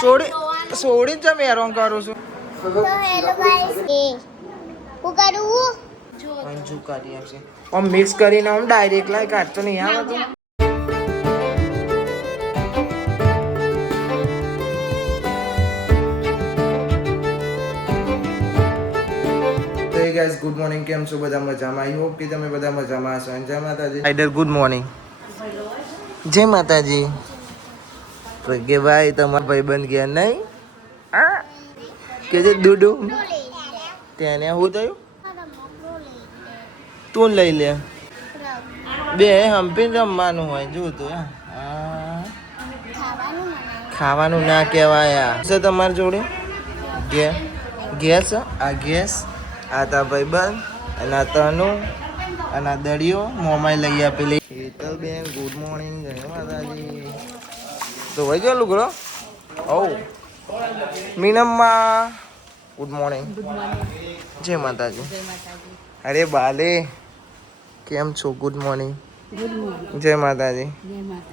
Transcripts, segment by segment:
સોડી જ તમે હેરાન કરું છું. તો હેલો ગાઈસ હું કરું અંજુ કરી આપશે આમ મિક્સ કરીને આમ ડાયરેક્ટ લાય કાઢતો નહીં આવે તો. Hey guys, good morning. કેમ છો બધા મજામાં? આઈ હોપ કે તમે બધા મજામાં હશો. જય માતાજી. આઈડર ગુડ મોર્નિંગ. જય માતાજી. પ્રજ્ઞાભાઈ તમારા ભાઈબંધ ગયા નહીં? આ કે જે દુડુ તેને શું થયું? તું લઈ લે. બે હંપીને રમવાનું હોય જો તો ખાવાનું ના કહેવાય. છે તમારી જોડે ગેસ? આ ગેસ, આ તા ભાઈબંધ, અને આ તનું, અને આ દળિયો મોમાઈ લઈ આપેલી. Hetalben good morning. જય માતાજી. તો વહી ગયો લુગડો. ઓ મીનમમાં ગુડ મોર્નિંગ. જય માતાજી. અરે બાલે કેમ છો? Good morning. જય માતાજી.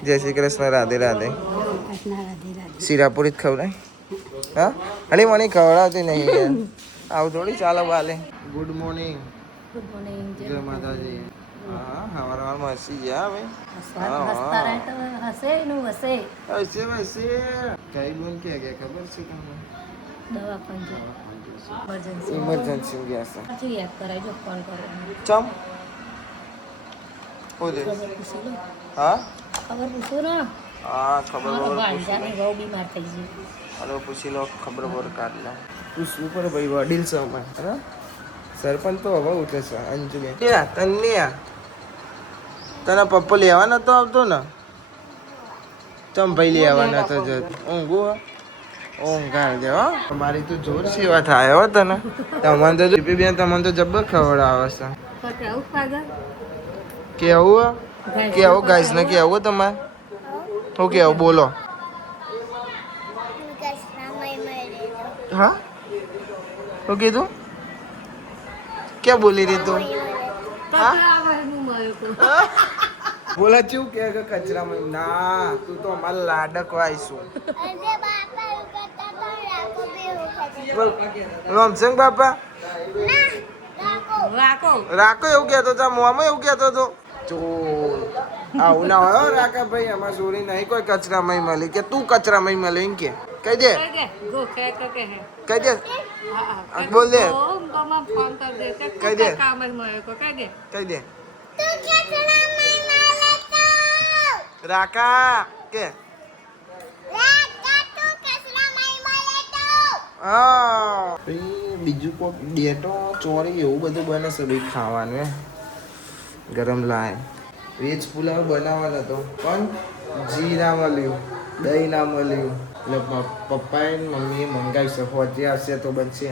જય શ્રી કૃષ્ણ. રાધે રાધે. શીરાપુરી જ ખવડાય? હા અરે મને ખવડાવતી નહીં યાર. આવું થોડી ચાલો બાલે. Good morning. જય માતાજી. હા હવાર મસી ગયા હવે. હશે કઈ બોલ કે ખબર છે તમને? ઇમરજન્સી ગયા છે. ચમ ઓદે હા ખબર હલો પૂછી લો. ખબર કાઢ લો. તું શું પર ભાઈ વડીલ છે અમારે. સરપંચ તો હવે ઉઠે છે. અંજુબેન તને તને પપ્પો લેવા નતો આવતો ને? ચમ ભાઈ લેવા નતો જતો? ઊંઘાર દે હો. મારી તો જોર સેવા થાય હો તને. તમને તો બેન તમને તો જબ્બર ખવડાવે છે. કેવું ગાઈસ ને કેવું તમારે? શું કેવું બોલો? હા શું કીધું? ક્યાં બોલી રહી તું? બોલા ચેવું કે કચરામાં? ના તું તો અમારે લાડક વાઈશું. રામસંગ બાપા રાખો એવું કહેતો હતો. મોમાં એવું કહેતો હતો. ચોર આવું ના હોય રાકા ભાઈ. અમારે ચોરી નહીં કોઈ કચરામાં મળી કે તું કચરામાં મળી એમ કે કહી દે. કહી દે બોલ દે. કહી દે કહી દે રાકા કે હા બીજું કોઈ ડેટો ચોરી એવું બધું બને છે ભાઈ ખાવાનું. ગરમ લાય વેજ પુલાવ બનાવવાનો હતો પણ જી ના મળ્યું, દહીં ના મળ્યું. એટલે પપ્પાએ મમ્મીએ મંગાવી છે. હોજે હશે તો બનશે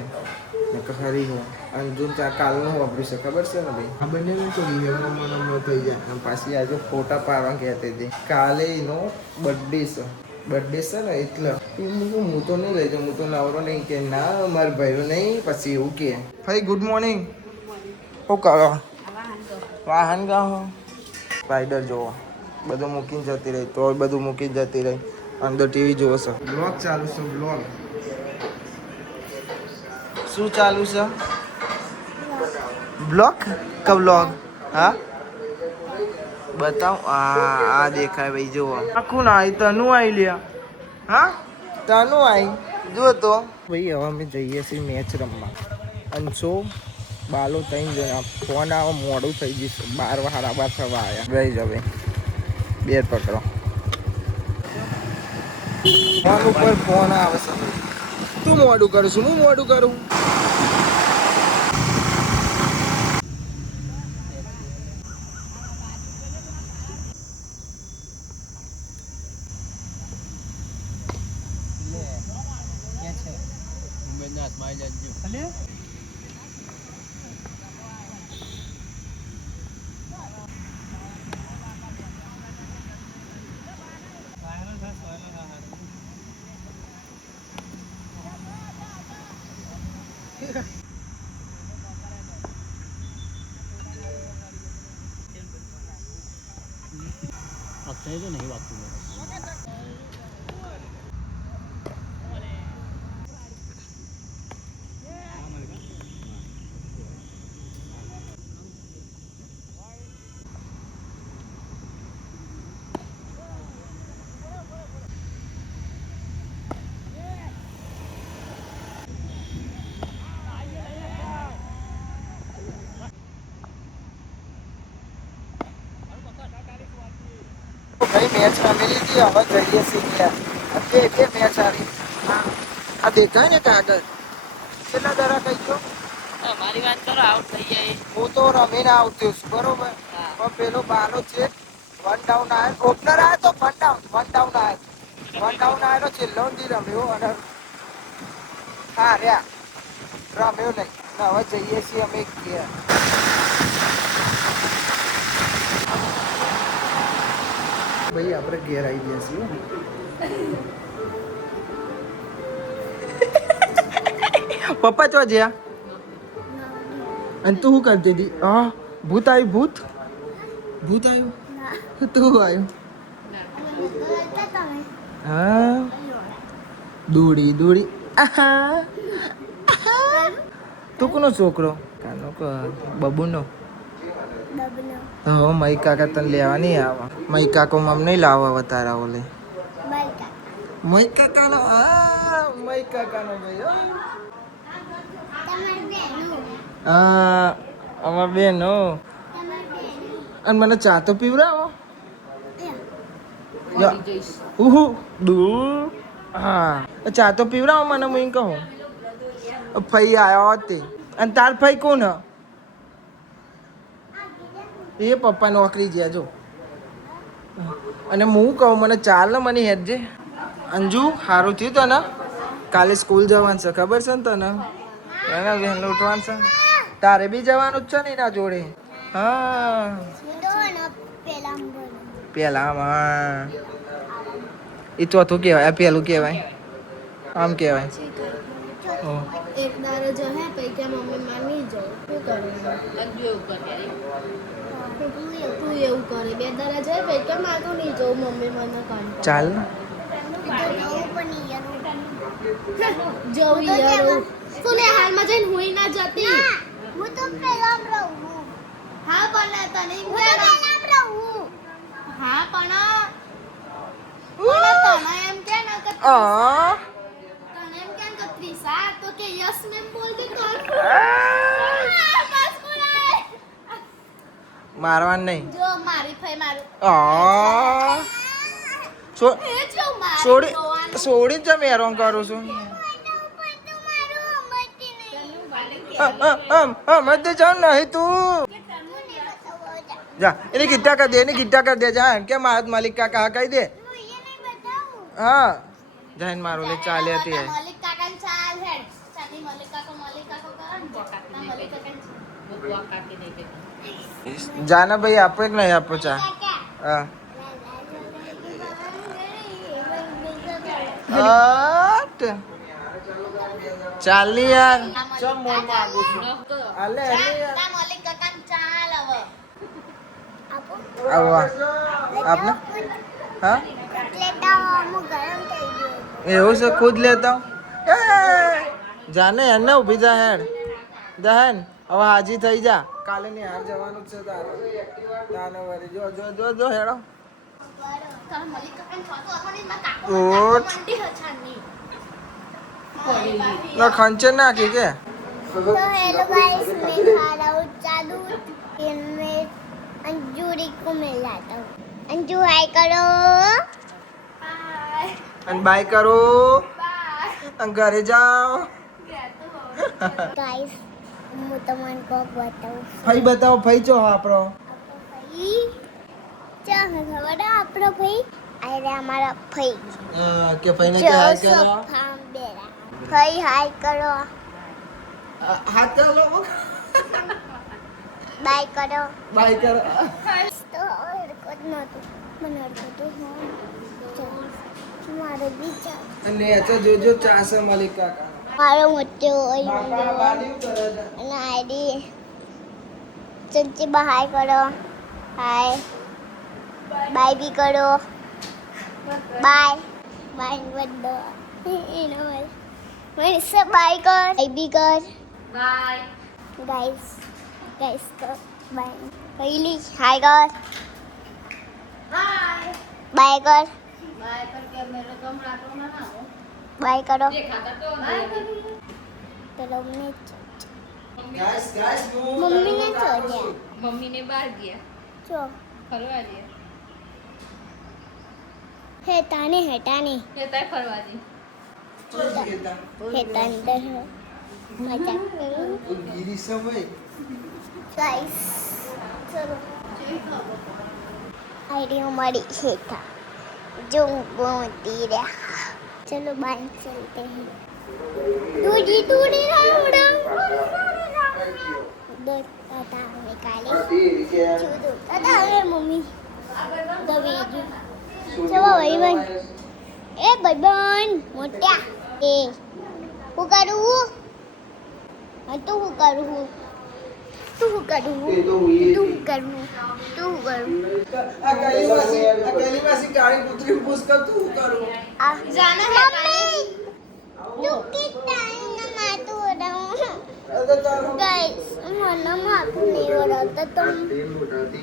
ખરી હો. અંજુ કાલનું વાપરી છે ખબર છે ને ભાઈ. આ બંને તો રિહેમનો થઈ જાય. અને પાછી આજે ફોટા પાડવા કહેતી હતી. કાલે એનો બર્થડે છે. બર્થડે છે ને એટલે હું તો નહીં લઈ જાઉં. હું તો નવરો નહીં કે ના મારા ભાઈઓ નહીં. પછી એવું કે ભાઈ ગુડ મોર્નિંગ. શું કરો? વાહન ગાહો રાઈડર જોવો. બધું મૂકીને જતી રહી તો બધું મૂકીને જતી રહી. અંદર ટીવી જોવો છે. બ્લોગ ચાલુ છે. બ્લોગ શું ચાલુ છે? બ્લોગ કે બ્લોગ? હા બતાવ. આ દેખાય ભાઈ જુઓ. આખું ના આવી તનું આવી લ્યા. હા તનું આવી જુઓ તો ભાઈ. હવે અમે જઈએ છીએ મેચ રમવા. અંશો બાલો થઈ જાય. ફોન આવે મોડું થઈ જશે. 12 સાડા 12 થવા આવ્યા. ભાઈ જવે બેટ પકડો. ફોન ઉપર ફોન આવે છે. તું મોડું કરું છું? હું મોડું કરું? नहीं वापस ભાઈ મેચ રમી લીધી હવે જઈએ છીએ બે મેચ આવી આ દેખાય ને કાગળ કેટલા દરા કહી ગયો મારી વાત કરો આઉટ થઈ જાય હું તો રમીને આવતો છું બરોબર પણ પેલો બાલો છે વન ડાઉન આવ્યો ઓપનર આવ્યો તો વન ડાઉન આવ્યો છેલ્લો નથી રમ્યો અને હા રહ્યા રમ્યો નહીં હવે જઈએ છીએ અમે ઘેર ભાઈ આપણે ઘેર આવી ગયા છીએ પપ્પા ચો જ્યાં અને તું શું કરતી હતી હા ભૂત આવ્યું ભૂત આવ્યું તું આવ્યું હા દોડી તું કોનો છોકરો કાનો બબુનો હા મઈ કાકા તને લેવા નહીં આવા મઈ કાકો મમ નહીં લાવવા તારા ઓલે મઈ કાકાનો ભાઈ અમાર બેન અને મને ચા તો પીવડાવો હા ચા તો પીવડાવો મને હું કહું ફઈ આવ્યો તે અને તાર ફઈ કોણ એ પપ્પા નોકરી ગયા જો અને હું કહું મને ચાલ ને મને હેડજે અંજુ સારું થયું તને કાલે સ્કૂલ જવાનું છે ખબર છે ને તને એના વહેલું ઉઠવાનું છે તારે બી જવાનું જ છે ને એના જોડે હા પેલામાં એ ચોથું કહેવાય આ પેલું કહેવાય આમ કહેવાય એક દારો જો હે પૈકા મમ્મી માં નહીં જાવ શું કરે તું એવું કરે બે દારા જાય પૈકા માગો નહીં જાવ મમ્મી મને કામ ચાલ જવું યાર તું ને હાલમાં જઈને હુઈ ના જતી હું તો પેલામ રહું હા પણ તને હું પેલામ રહું હા પણ તને એમ કે ને કે તને એમ કે ત્રિષા તો કે યસ મેમ બોલ દે કોણ બસ બોલાય મારવાનું નહીં જો મારી ફઈ મારું છોડી જ મેરોન કરું છું મત જાવ નહીં તું જા એની ગીટા કર દે જા કે મારા માલિક કાકા હા કહી દે હા જઈને મારો લે ચાલે હતી મલિક કાકા ચાલ હેડ ચાલી મલિક કાકો કરણ મલિક કાકા જાના ભાઈ આપો કે નહીં આપો ચા હા ચાલ ની યાર ચમ મોન માંગુ છું આલે યાર મલિક કાકા ચાલ હવે આવો આપને હા લેતા હું ગરમ થઈ ગયો એવું છે ખુદ લેતા જાને એને ઊભી જા હેડ દહન હવે હાજી થઈ જા કાલે ની હાર જવાનું જ છે તારે વરી જો હેડો મલિક કાકા ફોટો આપણી માં કાકો ઓટ મંડી હછાની ના ખંચે નાખી કે तो हेलो गाइस मैं खा रहा हूँ चालू इनमें अंजूरी को मिल जाता हूँ अंजू हाय करो बाय અને બાય કરો અને ઘરે જાઓ गाइस હું તમને કોક બતાવું ફઈ બતાવો ફઈ ચો આપણો ભાઈ ચા ખબર આપણો ભાઈ અરે અમારા ભાઈ કે ફઈને કે હાય કરો ફામ બેરા ભાઈ હાય કરો હાથ ચાલો બાય કરો બાય કરો તો હરકત નતું મને હરકત મારે બીજા અને અચ્છા જોજો ચાસે માલિક કાકા મારો મોટો હોય બાલ્યું કરે છે અને આઈડી ચંચી હાય કરો હાય બાય બી કરો બાય બાય બધો એનો મને સે બાય કર બાય બી કર બાય ગાઈસ કર બાય પહેલી હાય કર બાય બાય કર બાય કરો ચલો ગાઈસ મમ્મીને ચોર્યા મમ્મીને બહાર ગયા ચો ફરવા ગયા હેતાની એ તાય ફરવા દે. હેતાની દર મજા કરું ગીરી સમય ગાઈસ ચલો आइडिया हमारी था जो बोलती रहा चलो बाहर चलते हैं दूरी दूरी दो ताता निकाले चलो ताता अरे मम्मी दबी चलो भाई बन ए भाई बन मोटा ए હું કરું હા તો હું કરું તું કરું તું કરું તું કરું આ કાલી માસી કાળી કૂતરી પૂછ કર તું કરું આ જાના હે મમ્મી તું કિतना ना मातो रहा गाइस મને માથું નહીં ઓળખતા તો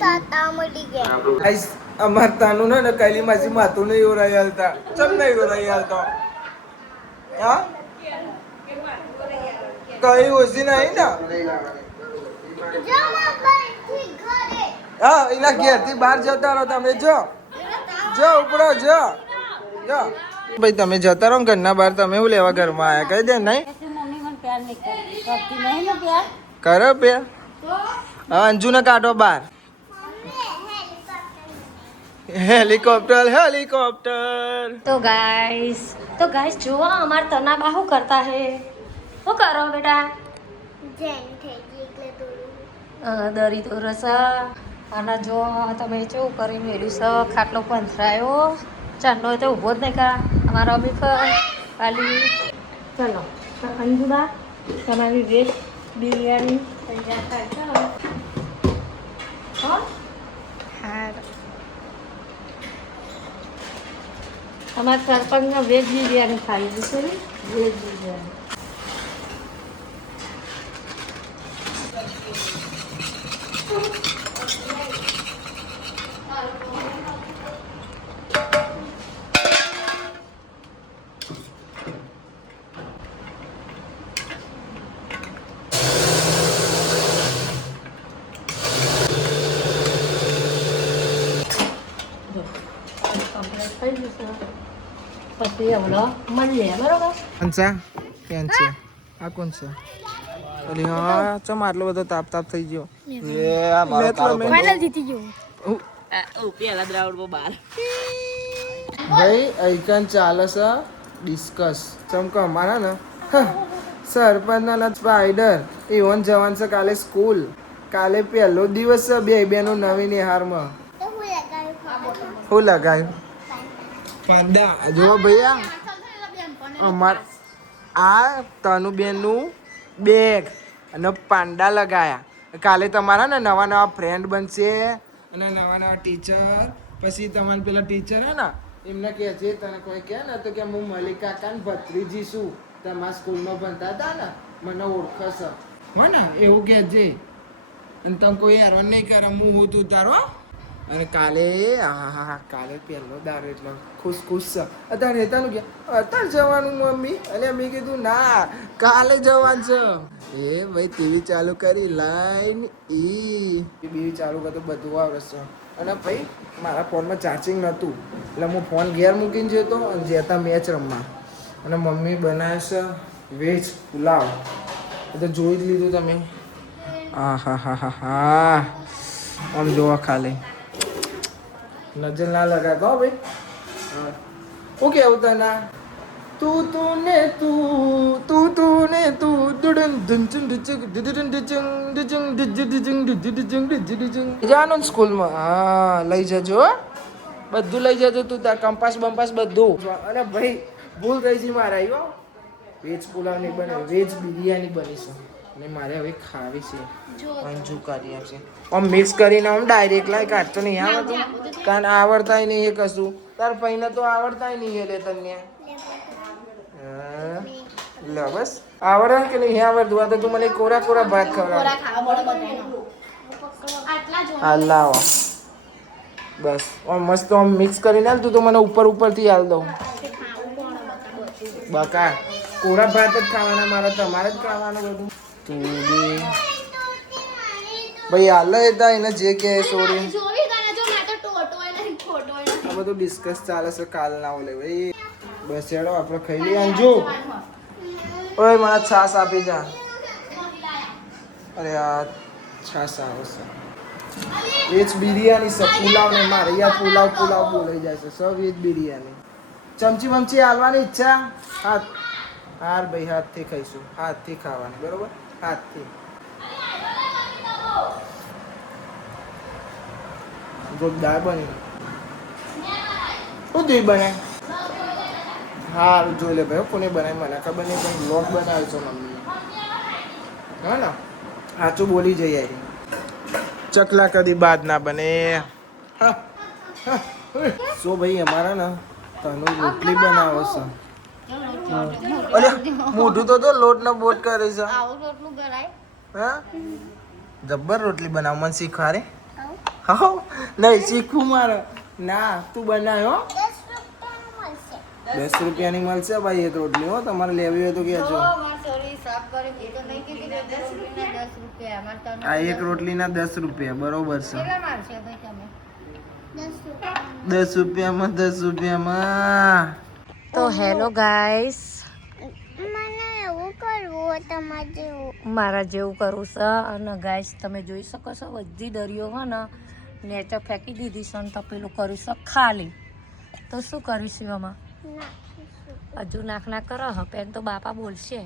તાતા મળી ગયા ગાઈસ અમાર તાનું ને કાલી માસી માથું નહીં ઓરાઈ હાલતા ચમ નહીં ઓરાઈ હાલતો હા કઈ ઓછી નહીં ને જમા બંધી ઘરે હા એના ઘેરથી બહાર જતા રહો તમે જો ઉપડો જો ભાઈ તમે જતા રહો ને ઘરના બહાર તમે એવું લેવા ઘરમાં આયા કહી દે નહીં મમ્મી મને પ્યાર નહીં કરતી નહીં ને પ્યાર કરો પે હા અંજુને કાઢો બહાર હેલિકોપ્ટર તો ગાઈસ જો અમાર તના બા શું કરતા હે શું કરો બેટા જેન થઈ ગઈ એટલે થોડું દરી તો રસા અને જો તમે કેવું કરી મેળ્યું છે ખાટલો પંથરાયો ચાંદો તો ઊભો જ નહીં કા અમારો અમી ખાલી ચલો અંજુબા તમારી વેજ બિરયાની તૈયાર થાય ચાલો હો હા અમારા સરપંચને વેજ બિરયાની ખાવી દીધું વેજ બિરયાની પછી એવડો મળીએ બરોબર અંસા કેમ છે આ કોણ છે અરે હા ચમ આટલો બધો તાપ થઈ ગયો ફાઇનલ જીતી ગયો પેલા ગ્રાઉન્ડ માં 12 ભાઈ આઈકન ચાલે છે ડિસ્કસ ચમકો અમારા ને સરપંચ ના સ્પાઈડર એવન જવાન છે કાલે સ્કૂલ કાલે પહેલો દિવસ છે બે બેનો નવી નિહારમાં તો હું લગાવ્યું હું લગાવ્યું પાંડા જો ભૈયા અમાર આ તનુબેનનું બેગ અને પાંડા લગાયા કાલે તમારા ને નવા ફ્રેન્ડ બનશે અને નવા ટીચર પછી તમારે પેલા ટીચર હે ને એમને કહે છે તને કોઈ કહે ને તો કે હું મલિકા કાન ભત્રીજી છું તમારા સ્કૂલમાં ભણતા હતા ને મને ઓળખશે હો ને એવું કહે છે અને તમે કોઈ હેરાન નહીં કરે હું તું તારો અને કાલે હા કાલે પહેલો દારો એટલે ખુશ છે અત્યારે નેતાનું કે અત્યારે જવાનું મમ્મી અને મેં કીધું ના કાલે જવાનું છે એ ભાઈ ટીવી ચાલુ કરી લાઈન બીવી ચાલુ કરતો બધું આવડે અને ભાઈ મારા ફોનમાં ચાર્જિંગ નહોતું એટલે હું ફોન ઘેર મૂકીને જતો અને જતા મેચ રમવા અને મમ્મી બનાવે છે વેજ પુલાવ એ તો જોઈ જ લીધું તમે હા આમ જોવા ખાલી નજર ના લગાતો હો ભાઈ ઓકે આવતા ના તું ને તું દુડન દુંચું દુચું દુડન દુચું દુચું દુચું દુચું જાનો સ્કૂલમાં હા લઈ જજો બધું લઈ જજો તું તાર કંપાસ બંપાસ બધું અને ભાઈ ભૂલ થઈ છે મારા આવ્યો વેજ પુલાવ નહીં બને વેજ બિરયાની બની છે અને મારે હવે ખાવી છે અંજુ કરી આપશે આમ મિક્સ કરીને આમ ડાયરેક્ટ લાય કાઢતો નહીં આવડતું કારણ આવડતાય નહીં એ કશું તાર પૈને તો આવડતાય નહીં એ લે તને લે બસ આવડે કે નહીં આવડતું આ તો તું મને કોરા ભાત ખવડાવ હા લાવો બસ આમ મસ્ત આમ મિક્સ કરીને આલ તું તો મને ઉપરથી હાલ દઉં બકા કોરા ભાત જ ખાવાના મારા તમારે જ ખાવાનું બધું તું બી ભાઈ હાલ હતા એને જે કે સોરી આ બધું ડિસ્કસ ચાલે છે કાલના ઓલે ભાઈ. બસ હેડો આપણે ખાઈ લઈએ. અંજુ ઓય મને છાસ આપી જા. અરે આ છાસ આવે છે. વેજ બિરયાની છે, પુલાવ ને મારે યાર પુલાવ બોલાઈ જાય છે. સબ વેજ બિરયાની. ચમચી બમચી હાલવાની ઈચ્છા? હાથ હાર ભાઈ, હાથથી ખાઈશું. હાથથી ખાવાની, બરોબર? હાથથી. જોરદાર બની. શું જોઈ બનાય? હા જોઈ લે ભાઈ, કોને બનાવી મને ખબર નહીં, પણ લોટ બનાવ્યો છે મમ્મીએ. હા ને સાચું બોલી જઈએ. ચકલા કદી બાદ ના બને. સો ભાઈ અમારા ને તનુ રોટલી બનાવો છે. અરે મોઢું તો લોટ ના બોટ કરે છે. હા જબ્બર રોટલી બનાવ. મને શીખવા રે. હા નહીં શીખવું મારે. ના તું બનાવ્યો. 10 રૂપિયાની મળશે ભાઈ એક રોટલી. હો તમારે લેવી હોય તો કહેજો. આ એક રોટલીના 10 રૂપિયા બરોબર છે. 10 રૂપિયામાં 10 રૂપિયામાં. તો હેલો ગાઈસ, મને એવું કરવું તમારે જેવું. મારા જેવું કરવું છે. અને ગાઈસ તમે જોઈ શકો છો બધી દરિયો હોય ને નેચે ફેંકી દીધી છે. અને તો પેલું કર્યું છે ખાલી. તો શું કરીશું આમાં? હજુ નાખ કરો હ પેન તો બાપા બોલશે.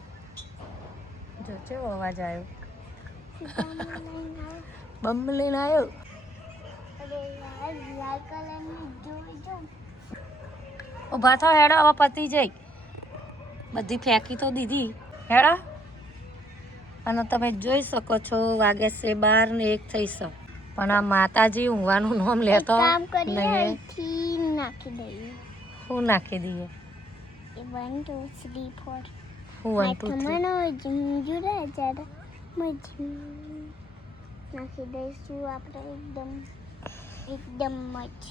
જો કેવો અવાજ આવ્યો. બમ લઈને આવ્યો. ઉભા થો હેડો, હવે પતી જઈ. બધી ફેંકી તો દીધી હેડો. અને તમે જોઈ શકો છો વાગે છે 12 ને 1 થઈ છે. પણ આ માતાજી ઊંઘવાનું નામ લેતો નહીં. નાખી દઈએ. હું નાખી દઈએ? 1 2 3 4. હું 1 2 નાખી દઈશું આપણે એકદમ જ